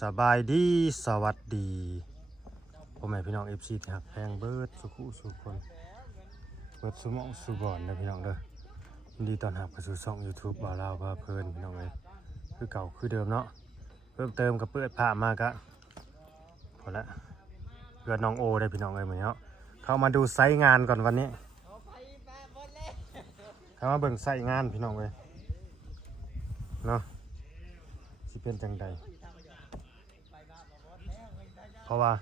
สบายดีสวัสดีพ่อแม่พี่น้อง FC ที่ฮักแพงเบิดสุขุสุขคนเบิดสุหมองสุบอนเด้อพี่น้องเด้อยินดีต้อนรับเข้าสู่ช่อง YouTube บ่าวลาวพาเพลินพี่น้องเอ้ยคือเก่าคือเดิมเนาะเพิ่มเติมกับเปิดผ้ามากะพอละเกิดน้องโอได้พี่น้องเอ้ยมื้อนี้เนาะเข้ามาดูไซต์งานก่อนวันนี้เข้ามาเบิ่งไซต์งานพี่น้องเอ้ยเนาะสิเป็นจังใดเพราะว่า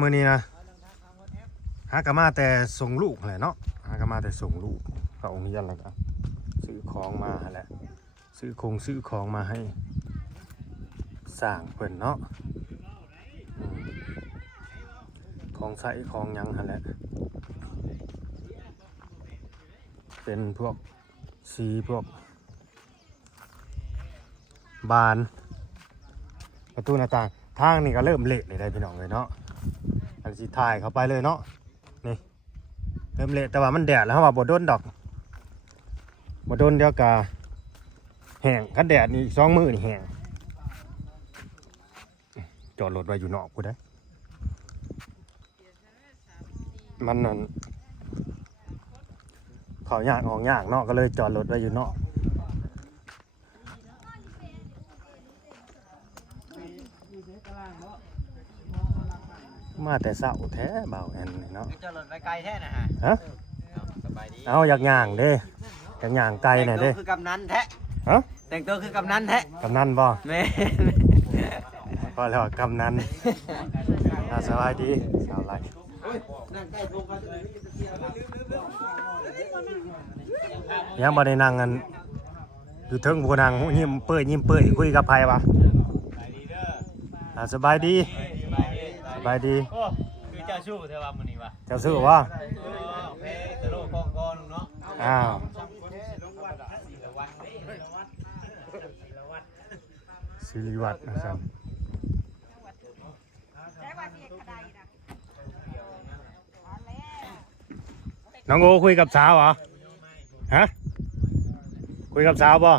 มื้อนี้นะหากะมาแต่ส่งลูกแหละเนาะหากะมาแต่ส่งลูกเข้าโรงเรียนแล้วก็ซื้อของมาแหละซื้อของมาให้สร้างเพิ่นเนาะของใส่ของหยังหั่นแหละเป็นพวกสีพวกบานประตูหน้าต่างทางนี่ก็เริ่มเละเลยได้พี่น้องเลยเนาะอันสิถ่ายเข้าไปเลยเนาะนี่เริ่มเละแต่ว่ามันแดดแล้วว่าบ่โดนดอกบ่โดนเดี๋ยวกะแห้งคันแดดนี่อีก2 มื้อนี่แห้งจอดรถไว้อยู่นอกกูได้มันนั่นเขายากออกยากเนาะก็เลยจอดรถไว้อยู่นอกมาแต่เช้าแท้เบาแอนนี่เนาะจอดรถไปไกลแท้นะฮะฮะสบายดีเอาอยากย่างเด้อยากย่างไกลหน่อยเด้แต่งตัวคือกำนันแท้ฮะแต่งตัวคือกำนันแท้กำนันบ่แม่ก็แล้วกำนันสบายดีสาวไรยังบ่ได้นั่งกันอยู่เทิงผู้นั่งยิ้มเปื่อยคุยกับไผวะสบายดีสบายดีโอ้คือเจ้าชู้เทว่ามื้อนี้วะเจ้าซื้อวะเพตะโลกองกอนเนาะอ้าวศิริวัฒน์นะครับน้องโอคุยกับสาวเหรอฮะคุยกับสาวป่ะ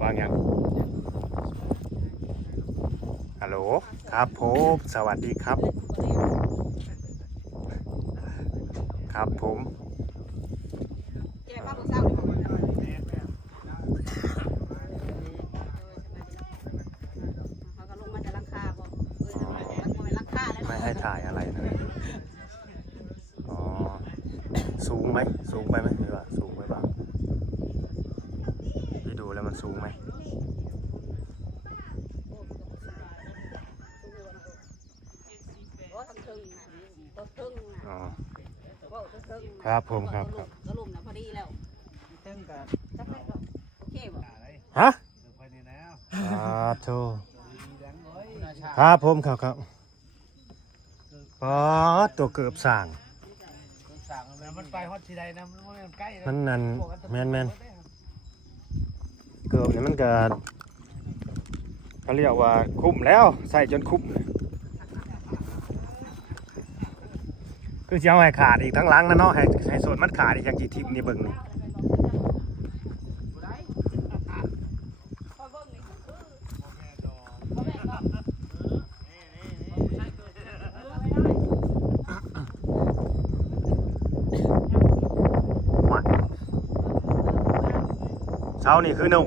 วางยังฮัลโหลครับผมสวัสดีครับครับผมไม่ให้ถ่ายอะไรเลยอ๋อสูงไหมไหมหรือว่าสูงไหมบ้างพี่ดูแล้วมันสูงไหมอ๋อครับผมครับฮะโธ่ครับผมครับอ๋อตัวเกือบสั่งมันไปฮอดที่ใดนะมันใกล้มันนั่นแมนเกือบเนี่ยมันก็เขาเรียกว่าคุ้มแล้วใส่จนคุ้มคือจะเอาให้ขาดอีกทั้งหลังนะเนาะให้ส่วนมันขาดอีกอย่างกี่ทิปนี่เบิ่งนี่เช้านี่คือหนึ่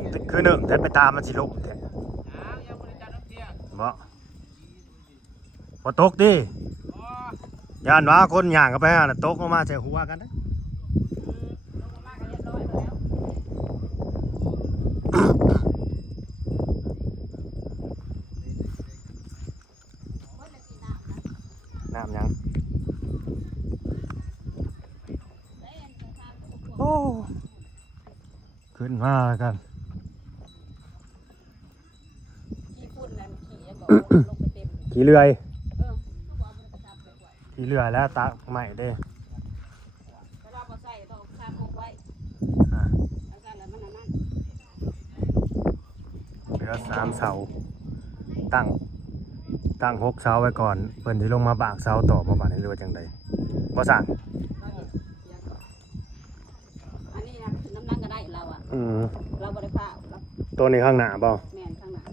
งแต่ไปตามมันสิลุกแท้บ่ตกดิย่านว่าคนย่างกันไปฮะตกออกมาใส่หัวกันนะน้ำยังโอ้ขึ้นมากันขี่เรือแล้วตากใหม่เด้เหลือ3 เสาตั้ง ตั้ง6เสาไว้ก่อนเพิ่นสิลงมาบากเสาต่อบ่บาดนี้หรือว่าจังไดบ่สร้าง อันนี้นะน้ำนั่งก็ได้เราอ่ะ อืม เราบริภาคเรา ตัวนี้ข้างหน้าบ่ แม่นข้างหน้า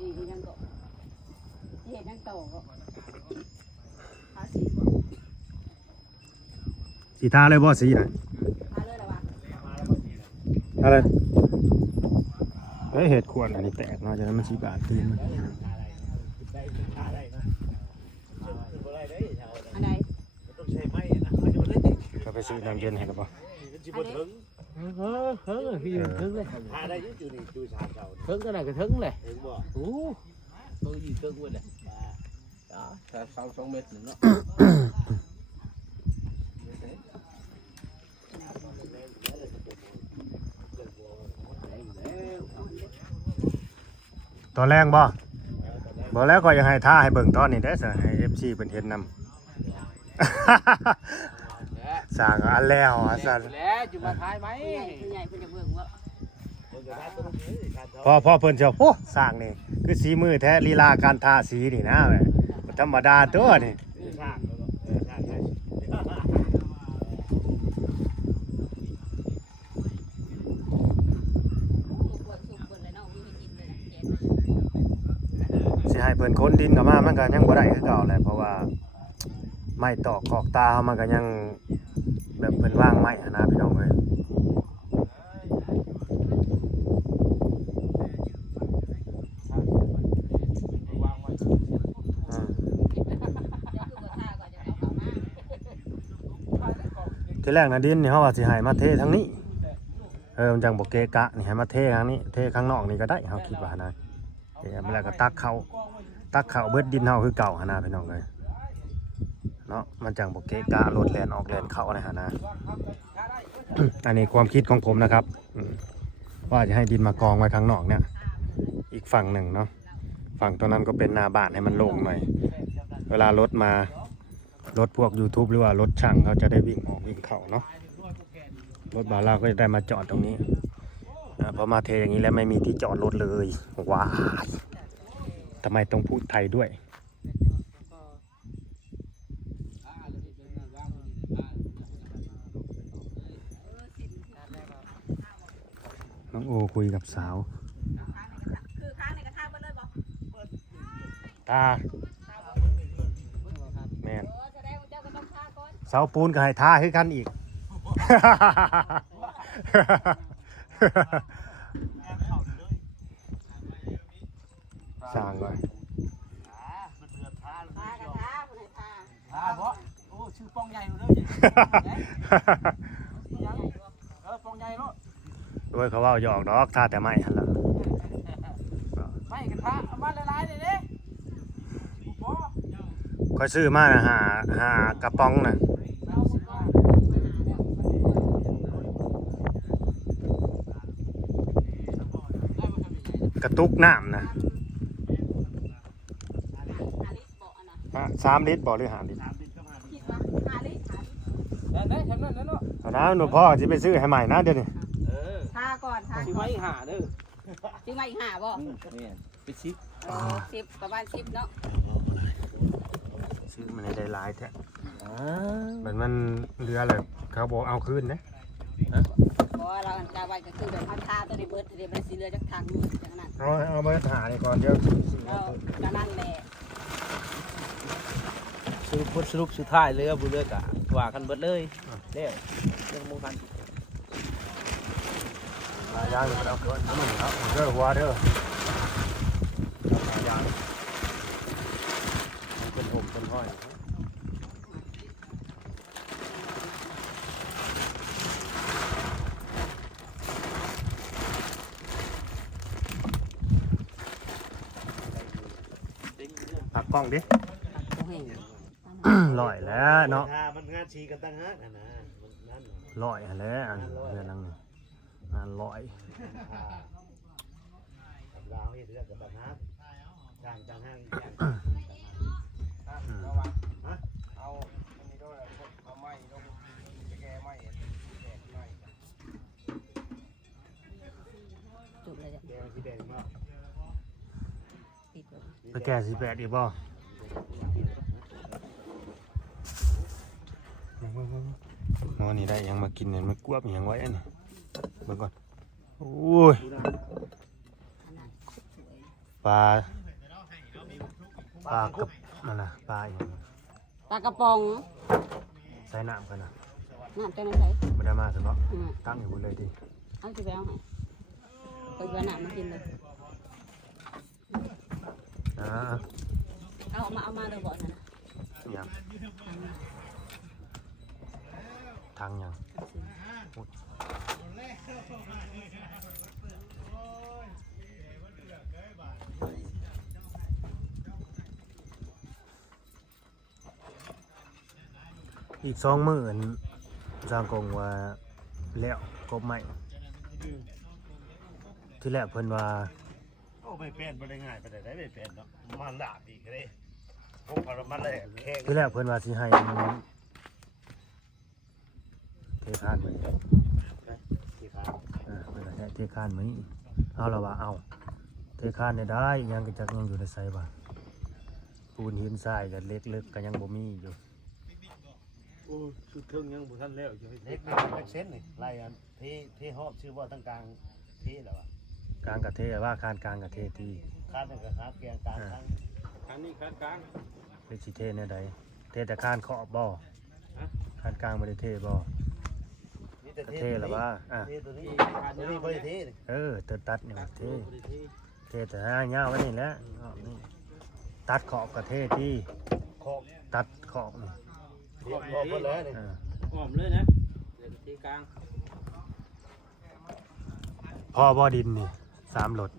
ดีนั่งโตเหตุนั่งโตก็ภาษี สีทาเลยบ่สีน่ะ พาเลยละวะ อะไรเฮ้ยเห็ดขวดอันนี้แตกเนาะจากนั้นมันสิบาทตีนมัน อันไหน ก็ไปซื้อน้ำเย็นให้กับบ่ พี่อยู่ถึงเลยถึงก็ไหนก็ถึงเลยโอ้ตัวอยู่ถึงเลย2 เมตรเนาะ ตอนแรกบ่แล้วก็ยังให้ท่าให้เบิ่งตอนนี้ได้ซะให้ FC เพิ่นเห็นนำ สร้างอันแล้วอ่ะซั่น แล้วจะมาทายไหม ผู้ใหญ่เพิ่นจะเบิ่งว่า พอเพิ่นจะโอ้สร้างนี่คือสีมือแท้ลีลาการทาสีนี่นะแหมบ่ธรรมดาตัวนี่สิให้เพิ่นค้นดินเข้ามามันก็ยังบ่ได้คือเก่าแหละเพราะว่าไม้ตอกขอกตาเฮามันก็ยังแบบเพิ่นวางไม้หั้นนะพี่น้องเอ้ยทีแรกนะดินนี่เฮาว่าสิให้มาเททางนี้มันจังบ่เกะกะนี่ให้มาเททางนี้เทข้างนอกนี่ก็ได้เฮาคิดว่านะแล้วก็ตักเข้าเบิดดินเฮาคือเก่าหั่นนะพี่น้องเอ้ยเนาะมันจังบ่เกะกะรถแล่นออกแล่นเข้านะหั่นนะ อันนี้ความคิดของผมนะครับว่าจะให้ดินมากองไว้ข้างนอกเนี่ยอีกฝั่งหนึ่งเนาะฝั่งตรงนั้นก็เป็นหน้าบ้านให้มันโล่งหน่อยเวลารถมารถพวก YouTube หรือว่ารถช่างเขาจะได้วิ่งออกวิ่งเข้าเนาะรถบาร่าก็จะได้มาจอดตรงนี้พอมาเทอย่างนี้แล้วไม่มีที่จอดรถเลยว้ายทำไมต้องพูดไทยด้วยน้องโอคุยกับสาว คือค้างในกระทะเบิ่เลยบ่ ตาแมน แสดงว่าเจ้าก็ต้องฆ่าก่อน เสาปูนก็ให้ท่าให้กันอีก สร้างก่อน ฆ่ากระทะผู้ใดฆ่า บ่โอ้ชื่อปองใหญ่เลยปองใหญ่เนาะ ด้วยเขาว่าหยอกดอกท่าแต่ไม่หันละ ไม่กระทะเอามาละลายเลยเด้บ่ ค่อยซื้อมานะหากระป๋องนะกระตุกน้ำนะ 5 ลิตรบ่อันน่ะ 3 ลิตรบ่หรือ5 ลิตร คิดว่า5 ลิตร ได้ทำนั่นเนาะ เอานะหนูพ่อจะไปซื้อให้ใหม่นะเดี๋ยวนี้ ฆ่าก่อนฆ่า สิไว้หาเด้อ ซื้อมาอีก5บ่ นี่ไปชิป 10ประมาณ10เนาะ ซื้อมันได้หลายแท้มันเหลืออะไรเขาบอกเอาคืนนะ เพราะว่าเรากาไว้ก็คือแบบฆ่าตัวนี้เบิดเดี๋ยวมันสิเหลือจักทางนึงจังนั้น เอามาหาเลยก่อนเดี๋ยว แล้วก็นั่นแหละ สรุปสุดท้ายเลยบุเลือกอะว่ากันเบิดเลยเนี่ยเรื่องมงคล ยางเอาเกินเอาเด้อหัวเด้อยางมันเป็นผมเป็นห้อยปักกล้องดิ ลอยแล้วเนาะ มันงานชีกันตั้งฮะนะมันนั่น ลอยแล้วอันเรื่องนั้นงานลอย ดาวนี่เรื่องกับตั้งฮะทางตั้งห้างอย่าง เอาอันนี้ด้วยเอาไม้ลงแกไม้ จุดเลย แดงที่แดงมาก ปิด ไปแก่18อีกบ่หมอนี่ได้ยังมากินเนี่ยมันกวบยังไว้อันนี้เบิ่งก่อนโอ้ยปลากับนั่นน่ะปลาอีก ปลากระป๋อง ใส่น้ำกันนะ น้ำจังได๋ ไม่ได้มาสิเนาะ อืม ตั้งอยู่บนเลยดิ เอาสิไปเอาให้ไปเอาน้ำมากินเลย อ่า เอามาเด้อบ่นั่นน่ะ ยังทางยังอีก2 มื้ออันจางกงว่าแล้วกบใหม่ที่แรกเพิ่นว่า โอ้ไม่เป็นบ่ได้ง่ายไปได้ไม่เป็นเนาะมันลาบอีกเลยพวกเรามันเลยแข็ง ที่แรกเพิ่นว่าสิให้เทคานมื้อนี้ ที่ขา เพิ่นว่าให้เทคานมื้อนี้เอาล่ะว่าเอาเทคานได้ยังก็จักยังอยู่ในไสบ่ปูนหินทรายก็เล็กลึกก็ยังบ่มีอยู่ โอ้ชุดเครื่องยังบ่ทันแล้วอยู่ เล็กเส้นนี่ไล่อันที่หอบชื่อว่าตั้งกลางที่แล้วอ่ะ กลางกะเทว่าคานกลางกะเทที่ คาดเป็นกระคาดเกียงกลางทั้ง ทางนี้คันกลาง เป็นสิเทแนวใดเทแต่คานขอบบ่ ฮะ คานกลางบ่ได้เทบ่ นี่แต่ กะเทล่ะว่าเทตัวนี้บ่ได้เทนี่ เติตัดนี่เท บ่ได้ที่ เทแต่ห้างยาวไว้นี่แหละอ้อนี่ตัดขอบกะเทที่ ขอบ ตัดขอบนี่ เรียบขอบหมดเลยนี่ อ้อมเลยนะเดี๋ยวที่กลาง พอบ่ดินนี่3รถ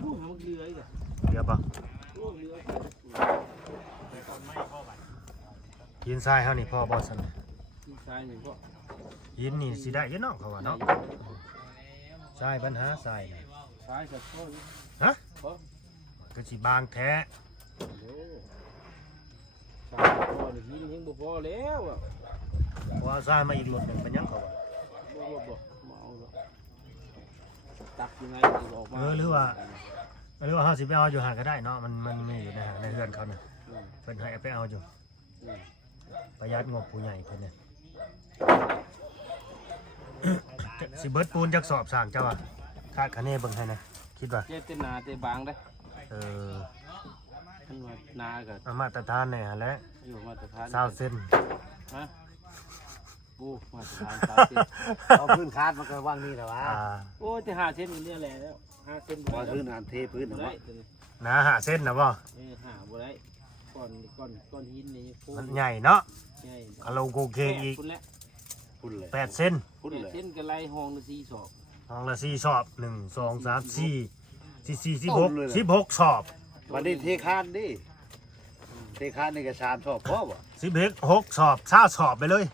โอ้มันเลื้อยกะ เดี๋ยวบ่ โอ้เลื้อย ยินทรายเฮานี่พอบ่ซั่น ที่ซ้ายนี่ก็ ยินนี่สิได้อยู่เนาะเขาว่าเนาะทรายปัญหาทรายนี่ ซ้ายกับโอ้ย ฮะ ก็ ก็สิบางแท้ โอ้ซ้ายพอนี่หินยังบ่พอแล้วอ่ะ เพราะว่าทรายมาอีกรถหนึงเป็นหยังเขาว่า บ่มาเอาหรอกตักยังไงถึงออกมา หรือว่าเฮาสิไปเอาอยู่หาก็ได้เนาะมันมีอยู่ในเรือนเขาน่ะ อืม เพิ่นให้ไปเอาอยู่ อืม ประหยัดงบผู้ใหญ่เพิ่นเนี่ย สิเบิดปูนจักสอบสร้างเจ้าว่าคาดคะเนเบิ่งให้นะคิดว่า เจ็บแต่หนาแต่บางได้ เออ มันว่านาก็ เอามาตรฐานแน่หั่นแหละ อยู่มาตรฐาน 20เซน ฮะโอ้มาตรฐาน30 เอาพื้นคาดมันก็ว่างนี่แหละวะ โอ้จะ5เซนกันเนี่ยแหละแล้ว5เซน พอพื้นงานเทพื้น บ่ นะ ได้ วะ ตัวนี้ หนา5เซนนะบ่ หาบ่ได้ก้อนหินนี่โค้ มัน ง ใหญ่เนาะ ใหญ่ คาโลโกเคงอีก คุณแล้ว พุ่นเลย 8เซน พุ่นเลย เส้นกระไลห้องละ4ศอก ห้องละ4สอบ1 2 3 4 4 16สอบ วันนี้เทคานดิเทคานนี่ก็ชามชอบพ่อบ่ 16สอบ20สอบไปเลย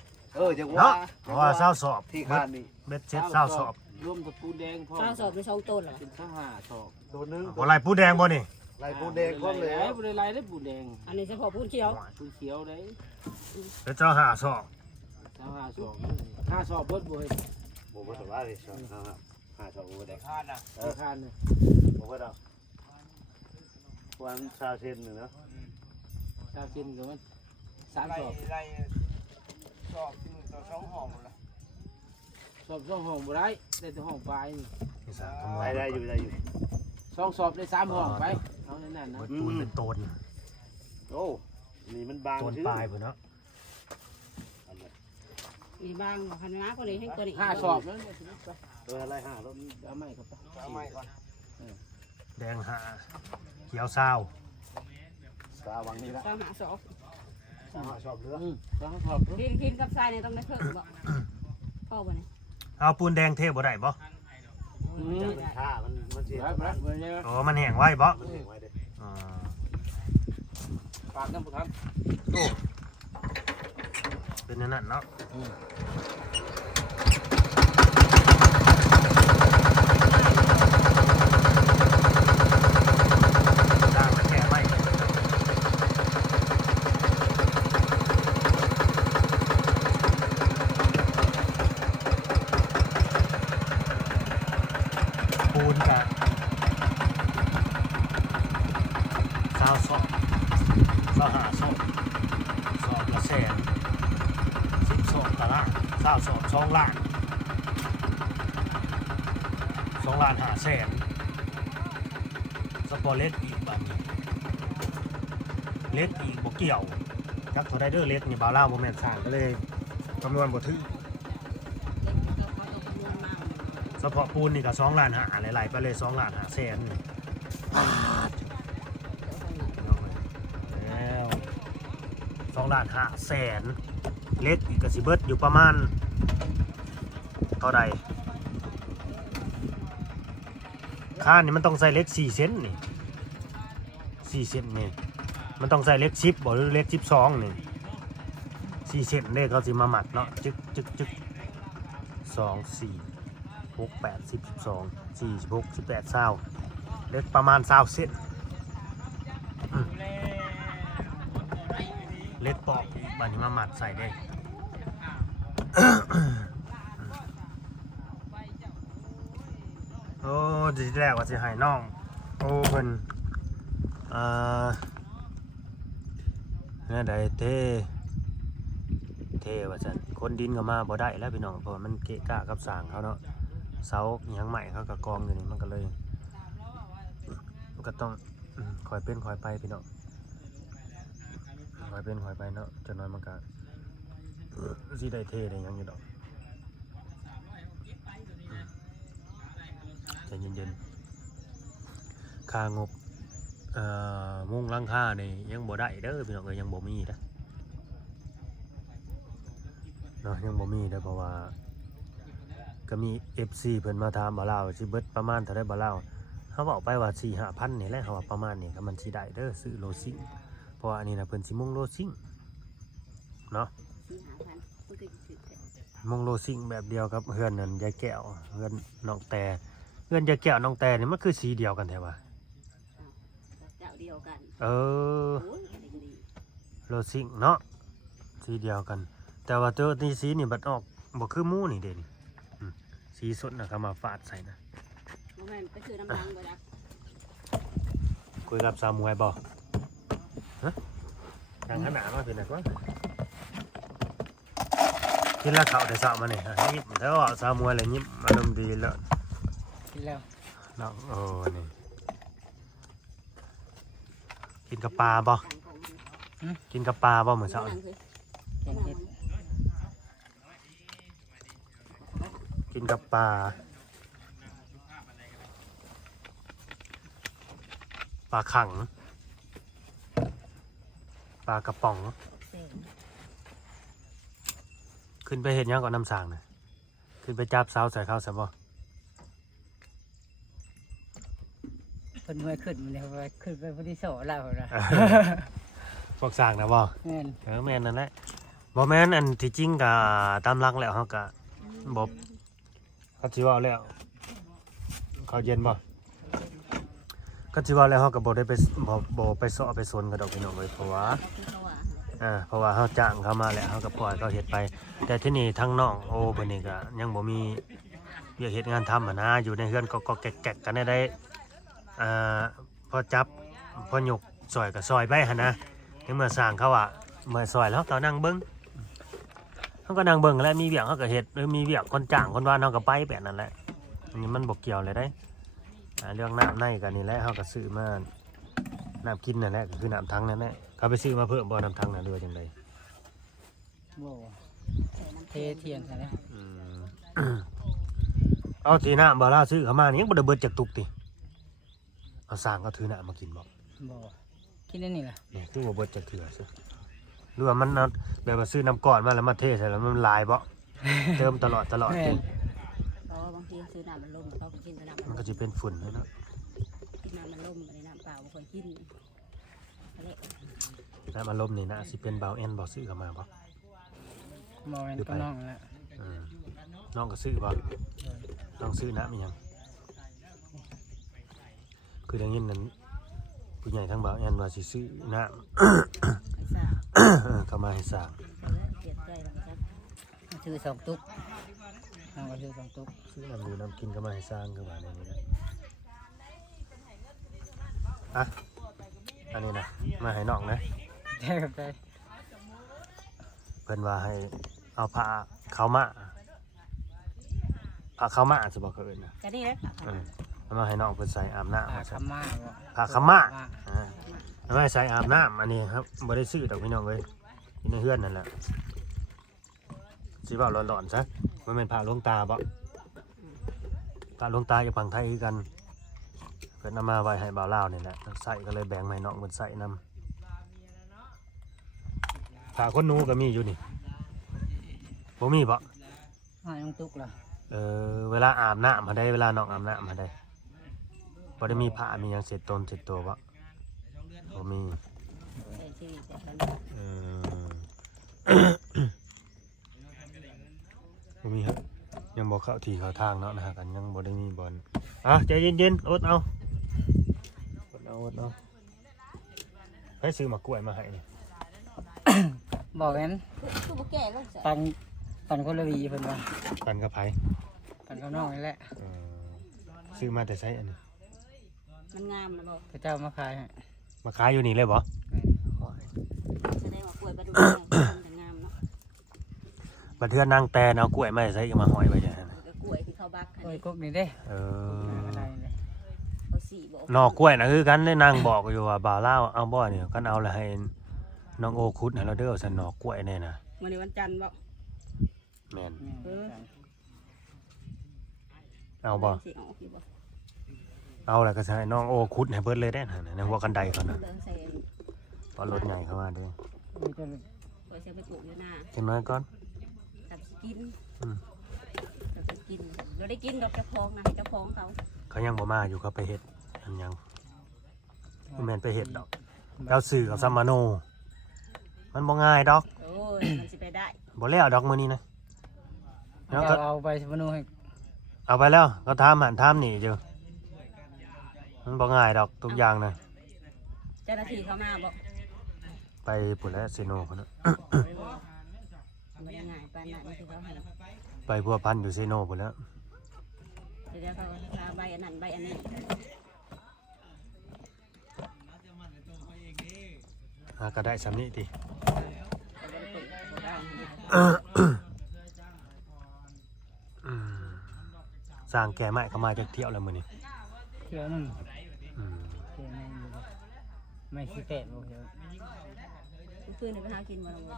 จัง เนาะ ว่า เพราะว่า20สอบ เทคานนี่ เบ็ดเซ็ต20สอบ รวมตะปูแดงพร้อม ข้าวสอบมี2ต้นเหรอ เป็น5ศอก ตัวนึง บ่ไรปูแดงบ่นี่ ลายปูแดงก็เลย บ่ได้ไล่ได้ปูแดง อันนี้เฉพาะปูนเขียว ปูเขียวได้ แล้วเจ้า5สอบ 5ศอก5ศอกเบิดบ่เฮ็ด ผมว่าแต่ว่าเลยชอบหาชอบปูแดง คานน่ะคานน่ะ ผมว่าเราวันชาเซนหนึ่งเนาะ ชาเส้นก็มัน3ศอก ชอบที่มึงตัวช่องห้องเลย ศอก2ห้องบ่ได้ได้แต่ห้องปลายนี่ นี่สามคำว่า ได้อยู่ 2ศอกได้3ห้องไปเอานั่นน่ะนะ ปูนเป็นโตน โอ้นี่มันบาง โตน ชื่อ ปลายพุ่นเนาะ มีบางคันน้าก็เลยให้ตัวนี้ 5ศอกนั่นไป ตัวอะไรหาแล้ว เอาไม้ก็ไป เอาใหม่ก่อน แดงหาเขียวซาว ตาวังนี่ละ ต้องหาสอบ หาชอบเรือ 2ศอก กินกับทรายเนี่ยต้องได้เพิ่มบ่พ่อบ่เนี่ย เอาปูนแดงเทบ่ได้บ่ มันฆ่ามันเสีย ไปไปไปเนี่ย อ๋อมันแห้งไว้บ่ มันเสียไว้เด็ด อ่า ฝากน้ำผู้ทัน โอ้เป็นอย่างนั้นเนาะล่างมันแก้ไว้ปูนกับทร 20 ศอก25 ศอกศอกละแสน10 ศอกตะละ20 ศอก2 ล้าน2 ล้าน5 แสนสปอร์เล็กอีกบัดนี้เล็กอีกบ่เกี่ยวจักเท่าใดเด้อเล็กนี่บ่าวลาวบ่แม่นสร้างก็เลยคำนวณบ่ถึงเฉพาะปูนนี่ก็2 ล้าน5หลายๆไปเลย2 ล้าน5 แสนนี่แล้ว2 ล้าน5 แสนเล็กอีกก็สิเบิดอยู่ประมาณเท่าใดค่านี่มันต้องใส่เล็ก4 เซนนี่4 เซนนี่มันต้องใส่เล็ก10บ่หรือเล็ก12นี่4 เซนเด้เขาสิมาหมัดเนาะจึก2 4 6 8 10 12 46 18 20เล็กประมาณ20 เซนเล็กปอกอีกบัดนี้มาหมัดใส่ได้ โอ้ดีแรกว่าสิให้น้องโอ้เพิ่นเนี่ยได้เท่ว่าซั่นคนดินก็มาบ่ได้แล้วพี่น้องเพราะมันเกะกะกับสร้างเขาเนาะเสาอิหยังใหม่เขาก็กองอยู่นี่มันก็เลยมันก็ต้องคอยเป็นคอยไปพี่น้องคอยเป็นคอยไปเนาะจนน้อยมันก็สิได้เท่ได้หยังอยู่ดอกใจเย็นๆค่างบมุ้งหลังคานี่ยังบ่ได้เด้อพี่น้องเอ้ยยังบ่มีนะเนาะยังบ่มีเด้อเพราะว่าก็มี FC เพิ่นมาถามบ่าวลาวสิเบิดประมาณเท่าใดบ่าวลาวเฮาเว้าไปว่า 4-5,000 นี่แหละเฮาว่าประมาณนี้ก็มันสิได้เด้อซื้อโลซิ่งเพราะว่าอันนี้น่ะเพิ่นสิมุ้งโลซิ่งเนาะมุ้งโลซิ่งแบบเดียวกับเฮือนนั่นยายแก้วเฮือนน้องแต่เฮือนยายแก้วน้องแต่นี่มันคือสีเดียวกันแท้ว่าเจ้าเดียวกันโลซิ่งเนาะสีเดียวกันแต่ว่าตัวนี้สีนี่บัดออกบ่คือหมูนี่เด่นสีสดนะก็มาฟาดใส่นะบ่แม่นไปซื้อน้ำรังบ่จ๊ะคุยกับสาวมวยบ่ฮะทางขนาดมาเป็นไงวะกินแล้วเขาได้สาวมาเนี่ยยิ้มแล้วสาวมวยเลยยิ้มอารมณ์ดีแล้วกินแล้วเนาะนี่กินกับปลาบ่กินกับปลาบ่เหมือนสาวกินกับปลาขังปลากระป๋องขึ้นไปเห็นยังก่อนน้ำสางนะขึ้นไปจับสาวใส่ข้าวใส่บ่เพิ่นเมื่อขึ้นมันเลยขึ้นไปพอดีโซ่เรานะพวกสางนะบ่แม่นแม่นนั่นแหละบ่แม่นอันที่จริงก็ตามหลักแล้วเฮาก็บ่เขาสิว่าแล้วเขาเย็นบ่ก็สิว่าแล้วเฮาก็บ่ได้ไปบ่ไปเสาะไปสนกับดอกพี่น้องเลยเพราะว่าเฮาจ้างเขามาแล้วเฮาก็ปล่อยเขาเฮ็ดไปแต่ที่นี่ทั้งน้องโอ้เพิ่นนี่ก็ยังบ่มีเวียกเฮ็ดงานทำนะอยู่ในเฮือนก็แก๊กๆกันได้พอจับพอยกซอยก็ซอยไปหั่นนะในเมื่อสร้างเขาว่าเมื่อซอยแล้วก็นั่งเบิ่งเฮาก็นั่งเบิ่งแล้วมีเวียกเฮาก็เฮ็ดหรือมีเวียกคนจ้างคนว่าเฮาก็ไปแบบนั้นแหละอันนี้มันบ่เกี่ยวเลยได้เรื่องน้ำในกันนี่แหละเขาก็ซื้อมาน้ำกินนั่นแหละคือน้ำทั้งนั่นแหละเขาไปซื้อมาเพิ่มบ่อน้ำทั้งนั่นด้วยจังไดบ่เทเทียนใช่ไหมเอาทีน้ำบ่ล่าซื้อเขามานี่ยังบ่ได้เบิดจากตุกติเอาสร้างก็ถือน้ำมากินบ่กินได้นี่ล่ะนี่คือบ่เบิดจากเถื่อซะหรือว่ามันแบบว่าซื้อน้ำก้อนมาแล้วมาเทใส่แล้วมันลายบ่เติมตลอดบางทีซื้อน้ำมันล่มเขาก็กินน้ำมันก็จะเป็นฝุ่นแล้วเนาะกินน้ำมันล่มในน้ำเปล่าบางคนกินน้ำมันล่มนี่นะสิเป็นเบาแอนบ่ซื้อเข้ามาบ่บ่แอนก็น้องแหละน้องก็ซื้อบ่น้องซื้อน้ำอีหยังคืออย่างนี้นั้นผู้ใหญ่ทั้งเบาแอนว่าสิซื้อน้ำเข้ามาให้สร้างซื้อ2 ตุ๊กน้องก็ซื้อ2 ตุ๊กซื้อน้ำดูน้ำกินก็มาให้สร้างคือว่าในนี้นะ อันนี้นะมาให้น้องนะ ได้ครับได้ เพิ่นว่าให้เอาผ้าขาวมะผ้าขาวมะสิบอกเขาเอิ้นนะ ก็นี่แหละค่ะ เอามาให้น้องเพิ่นใส่อาบน้ำ ผ่าคำมาบ่ ผ้าขาวมะเอามาให้ใส่อาบน้ำอันนี้ครับบ่ได้ซื้อดอกพี่น้องเอ้ยอยู่ในเฮือนนั่นแหละสิเว้าร้อนๆซะมันเป็นผ้าหลวงตาบ่ผ้าหลวงตาอยู่ฝั่งไทยคือกันเพิ่นเอามาไว้ให้บ่าวลาวนี่แหละใส่ก็เลยแบ่งมาให้น้องเพิ่นใส่นำผ้าคนหนูก็มีอยู่นี่บ่มีบ่ ให้น้องตุ๊กล่ะ เวลาอาบน้ำมาได้เวลาน้องอาบน้ำมาได้พอได้มีผ้ามีหยังเสร็จตนเสร็จตัวบ่บ่มี ใช้ชีวิตแบบนั้น บ่มีครับยังบ่เข้าที่เข้าทางเนาะนะฮะกันยังบ่ได้มีบอลใจเย็นๆอดเอาให้ซื้อมากล้วยมาให้นี่ บอกงั้น คือบ่แก่ลงใส่ ปันคนละวีเพิ่นว่า ปันกับไผ ปันกับน้องนี่แหละ ซื้อมาแต่ไสอันนี้ มันงามนะบ่ พระเจ้ามาขายให้ มาขายอยู่นี่เลยบ่ แสดงว่ากล้วยประดูมันจะงามเนาะ บัดเทื่อนนางแตนเอากล้วยมาให้ใส่ก็มาห้อยไว้จังซั่นน่ะ ก็กล้วยที่เขาบัก โอ้ยกุ๊กนี่เด้ อะไรเลย เขาสีบ่ นอกกล้วยน่ะคือกันได้นางบอกอยู่ว่าบ่าวลาวเอาบ่นี่กันเอาแล้วให้น้องโอคุดให้เราเด้อซั่นนอกกล้วยแน่น่ะ มื้อนี้วันจันทร์บ่ แม่น เออ เอาบ่ สิออกอยู่บ่ เอาแล้วก็ใช้น้องโอคุดให้เบิดเลยได้น่ะในหัวกันไดเขาน่ะ เดินใส่ พอรถใหญ่เข้ามาเด้อ มีเจ้า กล้วยใส่ไปปลูกอยู่หน้า จังน้อยก่อน ตัดกิน อืม ตัดกินเราได้กินดอกเจ้าของนะให้เจ้าของเขา เขายังบ่มาอยู่เขาไปเฮ็ดอันยังบ่แม่นไปเฮ็ดดอกเราซื้อกับซัมมาโน มันบ่ง่ายดอก โอ้ยมันสิไปได้ บ่แล้วดอกมื้อนี้นะแล้วก็ เจ้าเอาไปสมนุให้ เอาไปแล้วก็ถามหันถามนี่เจ้ามันบ่ง่ายดอกทุกอย่างนะ เจ้าหน้าที่เขามาบอก ไปพุ่นแล้วซิโนพุ่นน่ะ มันง่ายปานนั้นที่เขาให้ ไปพัวพันอยู่ซิโนพุ่นแล้ว เดี๋ยวเขาพาใบอันนั้นใบอันนี้ ก็ได้สำนี้ติ เขาบ่ได้เปิดเขาได้ สร้างแก่ไม้เข้ามาจากเที่ยวแล้วมื้อนี้ เที่ยวนึง อืม เที่ยวนึงไม่สิแตะบ่เดี๋ยว คืนนี้ไปหากินมาลงเล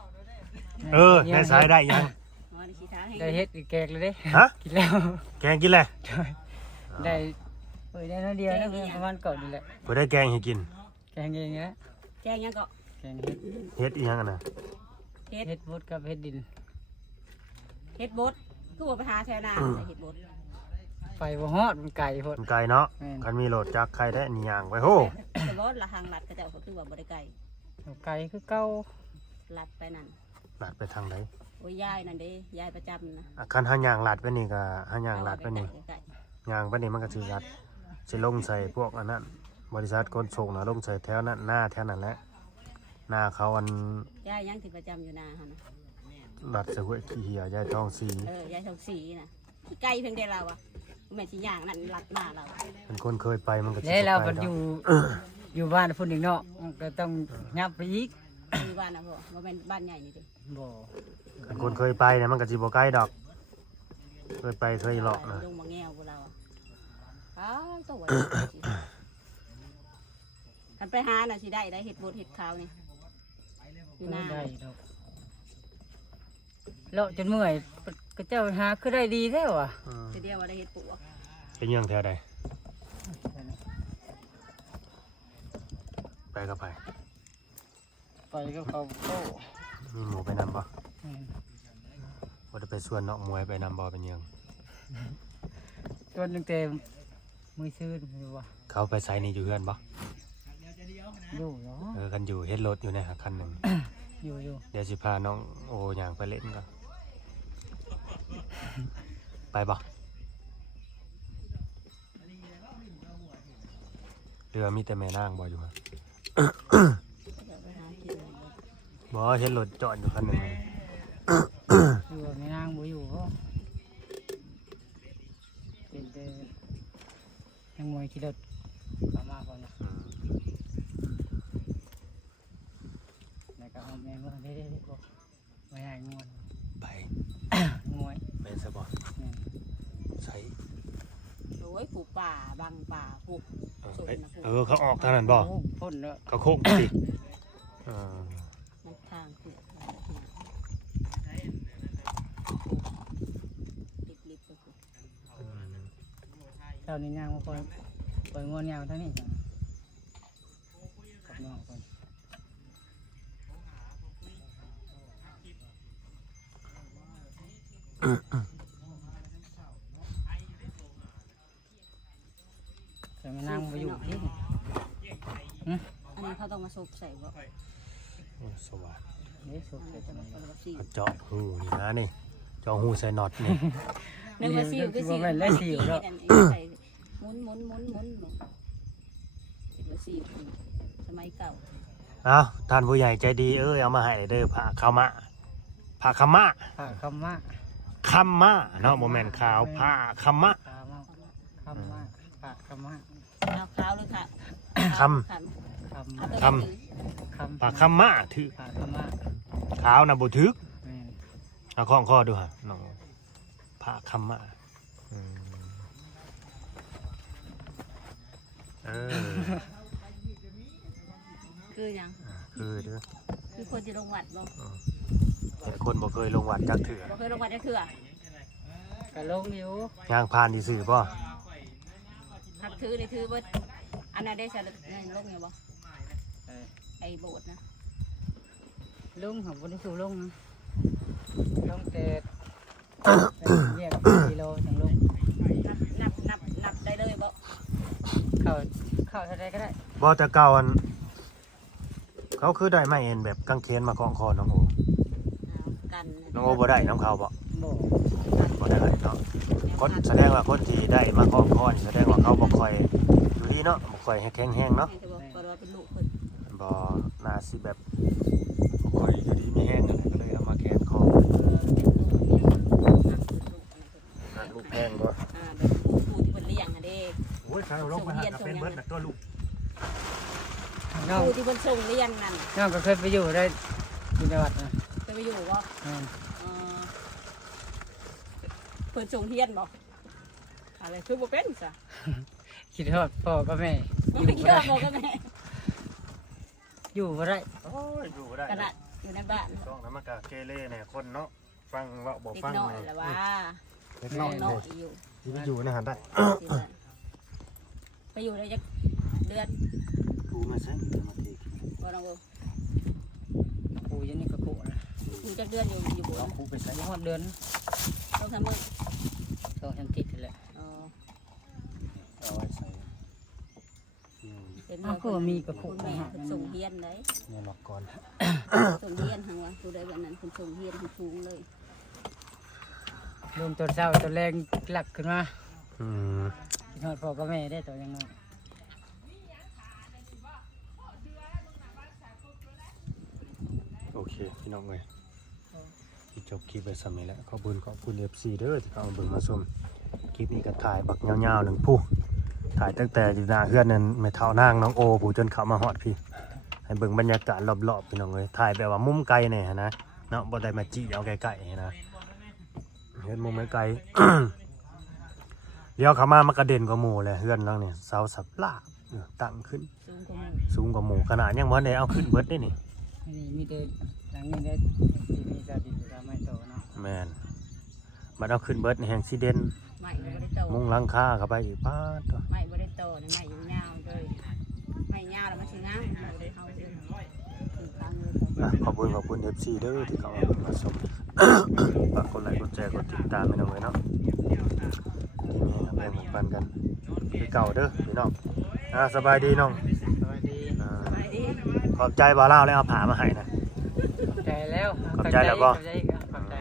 ย ได้สายได้ยัง อ๋อนี่สีท้าให้ ได้เฮ็ดอีกแกกเลยเด้ ฮะ กินแล้ว แกงกินเลย ได้ได้น้อยเดียวนะประมาณก่อนนี่แหละ บ่ได้แกงให้กิน แกงเองนะ แจ้งยังก็ แกงเฮ็ด เฮ็ดอีหยังอะนะ เฮ็ด เฮ็ดบดกับเฮ็ดดิน เฮ็ดบดคือว่าไปหาแถวนาใส่เฮ็ดบด ไฟบ่ฮอดมันไก่โพด มันไกลเนาะ แม่น คันมีโหลดจักรใครได้นี่ย่างไปโห แต่บดละหางลัดก็เจ้าก็คือว่าบ่ได้ไกล ไก่คือเก่า ลัดไปนั่น ลัดไปทางไหน โอ้ยยายนั่นเด้ยายประจำนะ คันหาย่างลัดไปนี่ก็หาย่างลัดไปนี่ ไกล ย่างไปนี่มันก็สิลัดสิลงใส่พวกอันนั้นบริษัทขนส่งน่ะลงใส่แถวนั้นหน้าแถวนั้นแหละหน้าเขาอัน ยายยังที่ประจำอยู่นาหั่นนะ ลัดใส่ห้วยขี้เหี่ยยายทองสี ยายทองสีน่ะขี้ไก่เพียงเดียวเราอ่ะแม่นสิย่างนั่นลัดหน้าเรา เป็นคนเคยไปมันก็สิ เด้เรา ไป ก็อยู่อยู่บ้านพุ่นอีกเนาะมันก็ต้องยับไปอีก อยู่บ้านนะพ่อบ่แม่นบ้านใหญ่นี่ติ บ่ เป็นคนเคยไปนะมันก็สิบ่ไกลดอกเคยไปเคยเลาะนะ ลงมาแง่วพวกเราอ่ะอ้าวตัวคันไปหาน่ะสิได้เฮ็ดบดเฮ็ดขาวนี่อยู่นา ได้ดอกเลาะจนเมื่อยก็เจ้าหาคือได้ดีแท้ว่ะ สิเดียวว่าได้เฮ็ดปวก เป็นยังแถวใดไปก็ไป ไปก็เขาโต มีหมูไปนำบ่บ่ได้ไปสวนเนาะมวยไปนำบ่เป็นยัง ตัวนึงเต็มมือซื่นอยู่ว่ะ เขาไปใส่นี่อยู่เฮือนบ่ อยู่เนาะ กันอยู่เฮ็ดรถอยู่ในคันหนึง อยู่ เดี๋ยวสิพาน้องโอย่างไปเล่นก่อนไปบ่เรือมีแต่แม่นางบ่อยู่ฮะ เดี๋ยวไปหากิน บ่เห็นรถจอดอยู่คันหนึง อยู่ไม่นางบ่อยู่ก็เป็นแต่ยังมวยขี่รถเข้ามาก่อนนะ งวน ไป งวย แม่นซะบ่ใส่ โอ้ยปลูกป่าบางป่าปลูก เขาออกทางนั้นบ่ พ่นเนาะ เขาโค้งสิอ่า มันทางเปลือกลิบๆไปปลูก เจ้านี่ย่างมาปล่อยงวนยาวเท่านี้จ้ะกับน้องคนแต่ไม่นั่งไปอยู่ที่ อันนี้เขาต้องมาซุบใส่บ่ สวัสดี นี่สุดเลยจ้ะ เขาเจาะหูนี่นะนี่เจาะหูใส่น็อตนี่ นึกว่าซิวก็ซิว ไม่เล่นซิวแล้ว ใส่หมุนซิวสมัยเก่า เอาท่านผู้ใหญ่ใจดีเอามาให้เด้อผ้าขาวมะผ้าขาวมะ ผ่าคำว่า คำมะเนาะโมเมนต์ขาวผ้าขาวมะ คำว่าผ่าคำว่า ขาวหรือค่ะ คำ คำ ค ผ้าขาวมะถือ ผ่าคำว่า ขาวนะบ่ถึก แม่น เอาข้องข้อดูฮะน้องผ้าขาวมะอืมเออ คือยัง คือเด้อ คือคนที่ลงวัดบ่ แต่คนบ่เคยลงวัดจักเถื่อ บ่เคยลงวัดจะคือ กะลงอยู่ ย่างผ่านที่สื่อป่ะ หักถือนี่ถือบ่อันนั้นได้ใส่ลงอยู่บ่ไอ้โบสถ์นะ ลงของบริสุทธิ์ลงนะลงแต่เรียกกิโลถึงลง นับได้เลยบ่ เข้าเท่าไรก็ได้ บ่แต่เก่าอันเขาคือได้ไม่เอ็นแบบกางเขนมาคล้องคอน้องโอ กัน น้องโอบ่ได้น้ำเขาบ่ บ่ บ่ได้เนาะคนแสดงว่าคนที่ได้มาคล้องคอนี่แสดงว่าเขาบ่ค่อยอยู่ดีเนาะบ่ค่อยแข็งๆเนาะ ก็ว่าเป็นลูกเพิ่น บ่น่าสิแบบบ่ค่อยอยู่ดีมีแห้งอะไรก็เลยเอามาแขนคอนั่นลูกแห้งบ่ แบบผู้ที่เพิ่นเลี้ยงอ่ะเด้ โอ้ยข้างลงมาหาก็เป็นเบิดน่ะตัวลูก น้อง ผู้ที่เพิ่นส่งเลี้ยงนั่น น้องก็เคยไปอยู่ได้ที่จังหวัดนะ เคยไปอยู่บ่ แม่น เพิ่นส่งเฮียนบ่อะไรคือบ่เป็นซะ คิดทอดพ่อกับแม่ บ่เชื่อบ่ก็แม่ อยู่บ่ได้ โอ้ยอยู่บ่ได้ ขนาดอยู่ในบ้าน ช่วงนั้นมันก็เกเรแน่คนเนาะฟังเว้าบ่ เด็ก ฟัง น้อย แน่ แล้วว่า เล็กน้อย น้อ เลย ยอยู่ ที่ไปอยู่ในหันได้ ไปอยู่ได้จักเดือน กูมาใช้มาที บ่ต้องบ่ ปูอยันนี่ก็โกะนะ อยู่จักเดือนอยู่บ่ กูไปใช้ อยู่ฮอดเดือน ต้องทำมื้อ 2-3ติดนั่นแหละ เอาไว้ใส่ เป็นคุณแม่ส่งเฮียนได้ เนี่ยหลอกก่อน ส่งเฮียนหังว่าผู้ใดวันนั้นเพิ่นส่งเฮียนเพิ่นสูงเลย ลงตัวเช้าตัวแรงหลักขึ้นมา อืม คิดทอดพ่อกับแม่ได้ตัวยังน้อย โอเคพี่น้องเลยที่จบคลิปไปสมัยแล้วขอบคุณ FC เด้อที่เข้ามาเบิ่งมาชมคลิปนี้ก็ถ่ายบักยาวๆหนึ่งผู้ถ่ายตั้งแต่อยู่หน้าเฮือนนั้นไม่เท่านางน้องโอผู้จนเข้ามาฮอดพี่ให้เบิ่งบรรยากาศรอบๆพี่น้องเลยถ่ายแบบว่ามุมไกลเนี่ยนะเนาะบ่ได้มาจี้เอาใกล้ๆนะเห็นมุมไกลๆ เดี๋ยวเขามากระเด็นกว่าหมู่เลยเฮือนหลังเนี่ยเสาสับลาบตั้งขึ้น สูงกว่าหมู่ สูงกว่าหมู่ขนาดยังบ่ได้เอาขึ้นเบิดได้นี่ นี่มีแต่หลังนี้ได้มีสาดินสาไม้โตเนาะ แม่นมันเอาขึ้นเบิดในแห่งซีเดน ไม่บ่ได้โต มุงหลังคาเข้าไปอีกป้าดตัว ไม่บ่ได้โตนี่ไม่ยาวๆเลยไม่ยาวแล้วมันสิงามบ่ได้เฮาเด้อถึงทางเลย ขอบคุณ FC เด้อที่เข้ามาเบิ่งมาชม ฝากกดไลค์กดแชร์กดติดตามให้น้องไว้เนาะที่นี่แบ่งปันกันคือเก่าเด้อพี่น้องสบายดีน้อง สวัสดี ไปดิ ขอบใจบ่าวเล่าแล้วเอาผ้ามาให้นะ ขอบใจแล้ว ขอบใจแล้วบ่ ขอบใจขอบใจ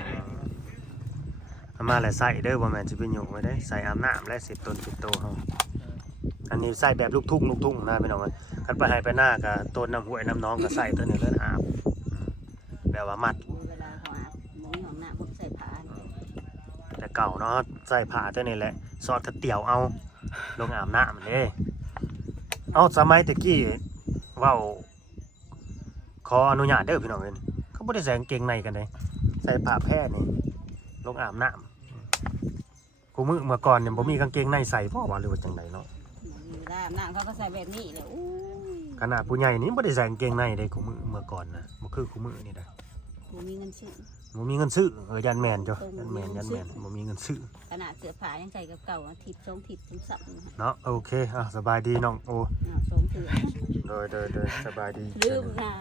เอามาแล้วใส่เด้อบ่แม่นสิเป็นหยังไว้เด้ใส่อาบน้ำและ10ตน10โตเฮาอันนี้ใส่แบบลูกทุ่งนะพี่น้องคันไปให้ไปหน้าก็ต้นน้ำห้วยน้ำหน้องก็ใส่ตัวนี้เลยอาบแบบว่ามัด เวลาเขาอาบหมองของหน้าผมใส่ผ้า แต่เก่าเนาะใส่ผ้าตัวนี้แหละสอดกระเตี่ยวเอาลงอาบน้ำเด้เอาสมัยตะกี้เว้าขออนุญาตเด้อพี่น้องเอ้ยเขาบ่ได้ใส่กางเกงในกันเด้ ส่ผ้าแพร่นี่ลงอาบน้ำกูมือเมื่อก่อนเนี่ยบ่มีกางเกงในใส่พ่อว่าหรือว่าจังไดเนาะ อยู่ได้อาบน้ำเขาก็ใส่แบบนี้เลยอู้ย ขนาดผู้ใหญ่นี่บ่ได้ใส่กางเกงในเด้กูมือเมื่อก่อนนะบ่คือกูมือนี่ได้ กูมีเงินซื้อ บ่มีเงินซื้อยันแม่นจ้ะยันแม่นบ่มีเงินซื้อ ขนาดเสื้อผ้ายังใส่กับเก่าทิพย์ทรงทิพย์ทรงสับ เนาะโอเคอ่ะสบายดีน้องโอ ทรงถือ โดยสบายดี ลืมนะ